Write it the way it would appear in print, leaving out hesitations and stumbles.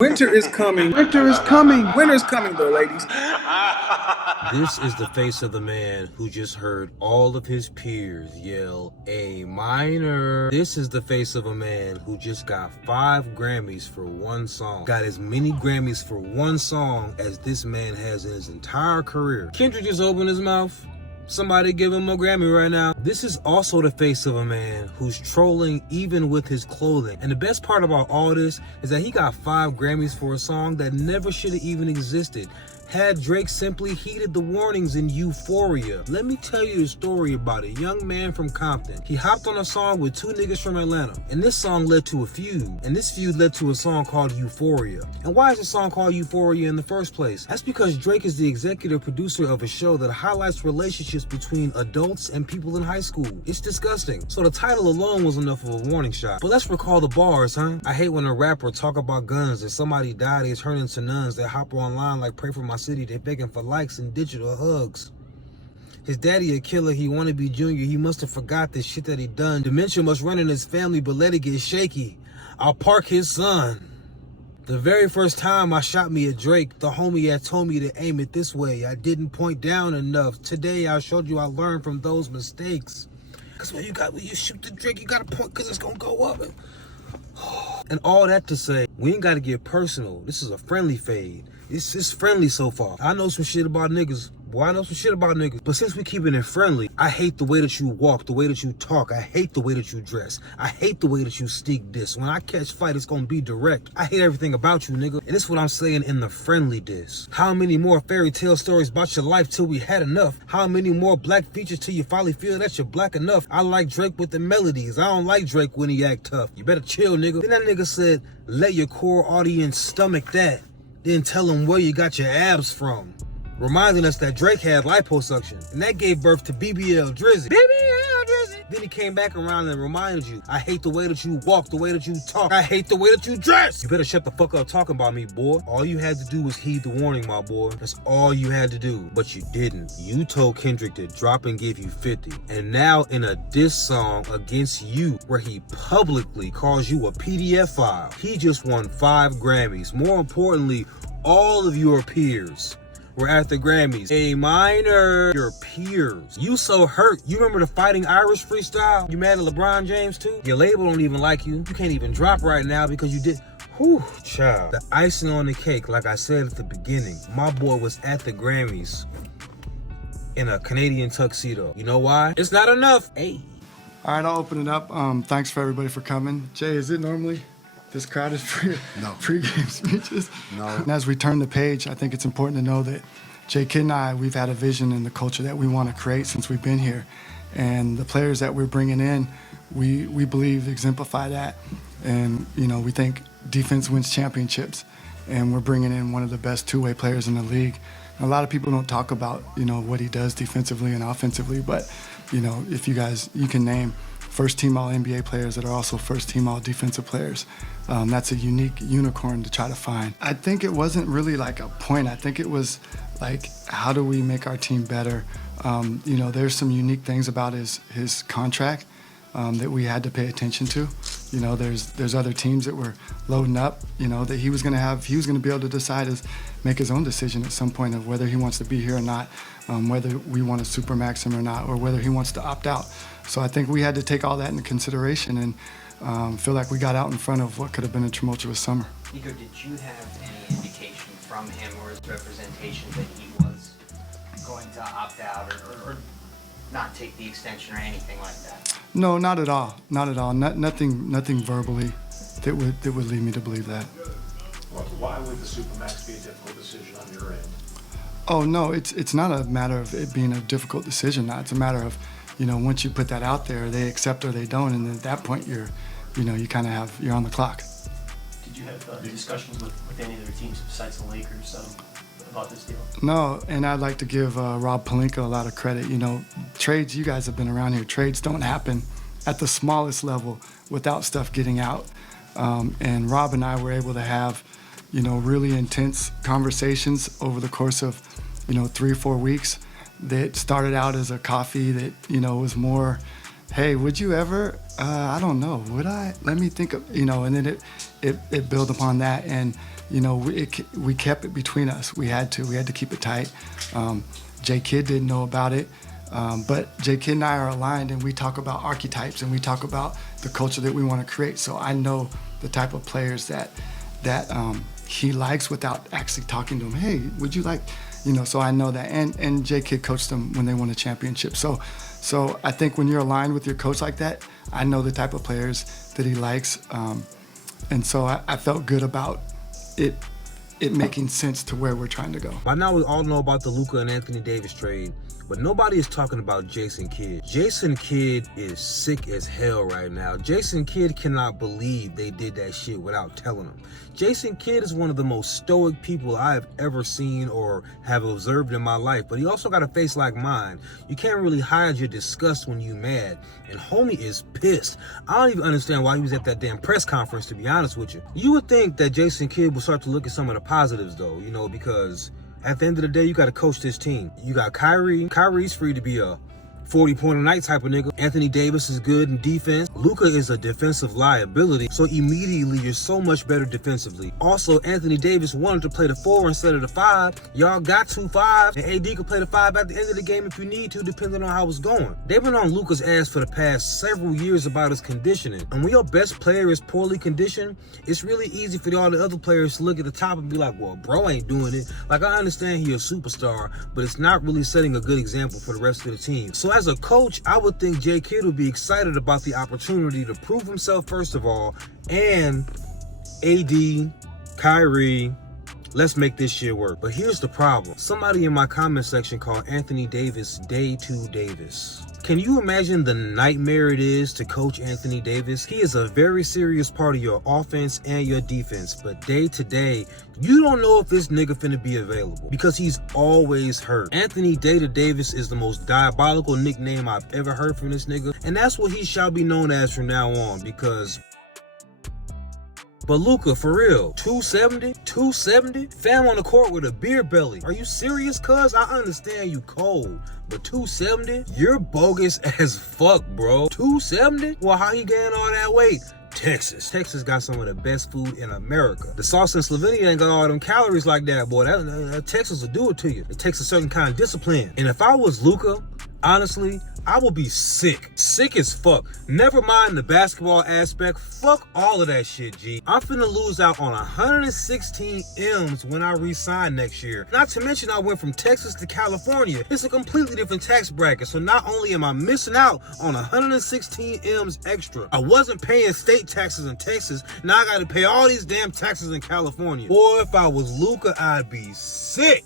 Winter is coming. Winter is coming. Winter's coming though, ladies. This is the face of the man who just heard all of his peers yell A minor. This is the face of a man who just got 5 Grammys for one song. Got as many Grammys for one song as this man has in his entire career. Kendrick just opened his mouth. Somebody give him a Grammy right now. This is also the face of a man who's trolling even with his clothing. And the best part about all this is that he got 5 Grammys for a song that never should have even existed. Had Drake simply heeded the warnings in Euphoria. Let me tell you the story about a young man from Compton. He hopped on a song with 2 niggas from Atlanta. And this song led to a feud. And this feud led to a song called Euphoria. And why is the song called Euphoria in the first place? That's because Drake is the executive producer of a show that highlights relationships between adults and people in high school. It's disgusting. So the title alone was enough of a warning shot. But let's recall the bars, huh? I hate when a rapper talk about guns. If somebody died, they turn into nuns. They hop online like pray for my city. They begging for likes and digital hugs. His daddy a killer, he wanna be junior. He must have forgot the shit that he done. Dementia must run in his family, but let it get shaky. I'll park his son. The very first time I shot me at Drake, the homie had told me to aim it this way. I didn't point down enough. Today I showed you I learned from those mistakes. Cause when you shoot the Drake, you gotta point cause it's gonna go up. And all that to say, we ain't gotta get personal. This is a friendly fade. It's friendly so far. I know some shit about niggas. Boy, I know some shit about niggas. But since we keeping it friendly, I hate the way that you walk, the way that you talk. I hate the way that you dress. I hate the way that you sneak diss. When I catch fight, it's gonna be direct. I hate everything about you, nigga. And this is what I'm saying in the friendly diss. How many more fairy tale stories about your life till we had enough? How many more black features till you finally feel that you're black enough? I like Drake with the melodies. I don't like Drake when he act tough. You better chill, nigga. Then that nigga said, let your core audience stomach that. Then tell them where you got your abs from. Reminding us that Drake had liposuction. And that gave birth to BBL Drizzy. BBL Drizzy. Then he came back around and reminded you, I hate the way that you walk, the way that you talk. I hate the way that you dress. You better shut the fuck up talking about me, boy. All you had to do was heed the warning, my boy. That's all you had to do. But you didn't. You told Kendrick to drop and give you 50. And now in a diss song against you, where he publicly calls you a PDF file, he just won 5 Grammys. More importantly, all of your peers were at the Grammys. A minor. Your peers. You so hurt. You remember the Fighting Irish freestyle? You mad at LeBron James too? Your label don't even like you. You can't even drop right now because you did. Whew, child. The icing on the cake, like I said at the beginning, my boy was at the Grammys in a Canadian tuxedo. You know why? It's not enough. Hey. All right, I'll open it up. Thanks for everybody for coming. Jay, is it normally this crowd is for No. pre-game speeches? No. And as we turn the page, I think it's important to know that Jay Kidd and I, we've had a vision in the culture that we want to create since we've been here. And the players that we're bringing in, we believe exemplify that. And, we think defense wins championships. And we're bringing in one of the best two-way players in the league. And a lot of people don't talk about, what he does defensively and offensively. But, if you can name first-team All-NBA players that are also first-team All-Defensive players. That's a unique unicorn to try to find. I think it wasn't really like a point. I think it was like, how do we make our team better? There's some unique things about his contract that we had to pay attention to. There's other teams that were loading up, that he was going to be able to decide make his own decision at some point of whether he wants to be here or not, whether we want to supermax him or not, or whether he wants to opt out. So I think we had to take all that into consideration and feel like we got out in front of what could have been a tumultuous summer. Nico, did you have any indication from him or his representation that he was going to opt out or not take the extension or anything like that? No, not at all. Not at all. Nothing verbally that would lead me to believe that. Well, why would the Supermax be a difficult decision on your end? Oh no, it's not a matter of it being a difficult decision. Now it's a matter of, once you put that out there, they accept or they don't, and at that point you're on the clock. Did you have discussions with any other teams besides the Lakers about this deal? No, and I'd like to give Rob Pelinka a lot of credit. Trades, you guys have been around here, trades don't happen at the smallest level without stuff getting out. And Rob and I were able to have, really intense conversations over the course of, 3 or 4 weeks that started out as a coffee that, was more, hey, would you ever, I don't know, would I? Let me think of, and then it built upon that. And you know, we kept it between us. We had to keep it tight. J Kidd didn't know about it, but J Kidd and I are aligned, and we talk about archetypes, and we talk about the culture that we want to create. So I know the type of players that he likes without actually talking to him. Hey, would you like, you know? So I know that, and J Kidd coached them when they won a championship. So I think when you're aligned with your coach like that, I know the type of players that he likes, and so I felt good about it making sense to where we're trying to go. By now we all know about the Luka and Anthony Davis trade, but nobody is talking about Jason Kidd. Jason Kidd is sick as hell right now. Jason Kidd cannot believe they did that shit without telling him. Jason Kidd is one of the most stoic people I have ever seen or have observed in my life, but he also got a face like mine. You can't really hide your disgust when you mad, and homie is pissed. I don't even understand why he was at that damn press conference, to be honest with you. You would think that Jason Kidd would start to look at some of the positives though, you know, because at the end of the day, you got to coach this team. You got Kyrie. Kyrie's free to be a 40-point-a-night type of nigga. Anthony Davis is good in defense. Luka is a defensive liability, so immediately you're so much better defensively. Also, Anthony Davis wanted to play the 4 instead of the 5. Y'all got 2 5s, and AD can play the 5 at the end of the game if you need to, depending on how it's going. They've been on Luka's ass for the past several years about his conditioning, and when your best player is poorly conditioned, it's really easy for all the other players to look at the top and be like, well, bro ain't doing it. Like, I understand he's a superstar, but it's not really setting a good example for the rest of the team. So as a coach, I would think J Kidd would be excited about the opportunity to prove himself first of all, and AD, Kyrie, let's make this shit work. But here's the problem. Somebody in my comment section called Anthony Davis Day 2 Davis. Can you imagine the nightmare it is to coach Anthony Davis? He is a very serious part of your offense and your defense, but day to day, you don't know if this nigga finna be available because he's always hurt. Anthony Davis is the most diabolical nickname I've ever heard from this nigga, and that's what he shall be known as from now on because... But Luka, for real, 270? Fam on the court with a beer belly. Are you serious, cuz? I understand you cold, but 270? You're bogus as fuck, bro. 270? Well, how he gain all that weight? Texas. Texas got some of the best food in America. The sauce in Slovenia ain't got all them calories like that, boy. That Texas will do it to you. It takes a certain kind of discipline. And if I was Luka, honestly, I will be sick. Sick as fuck. Never mind the basketball aspect. Fuck all of that shit, G. I'm finna lose out on 116 M's when I re-sign next year. Not to mention I went from Texas to California. It's a completely different tax bracket. So not only am I missing out on 116 M's extra, I wasn't paying state taxes in Texas. Now I gotta pay all these damn taxes in California. Boy, if I was Luka, I'd be sick.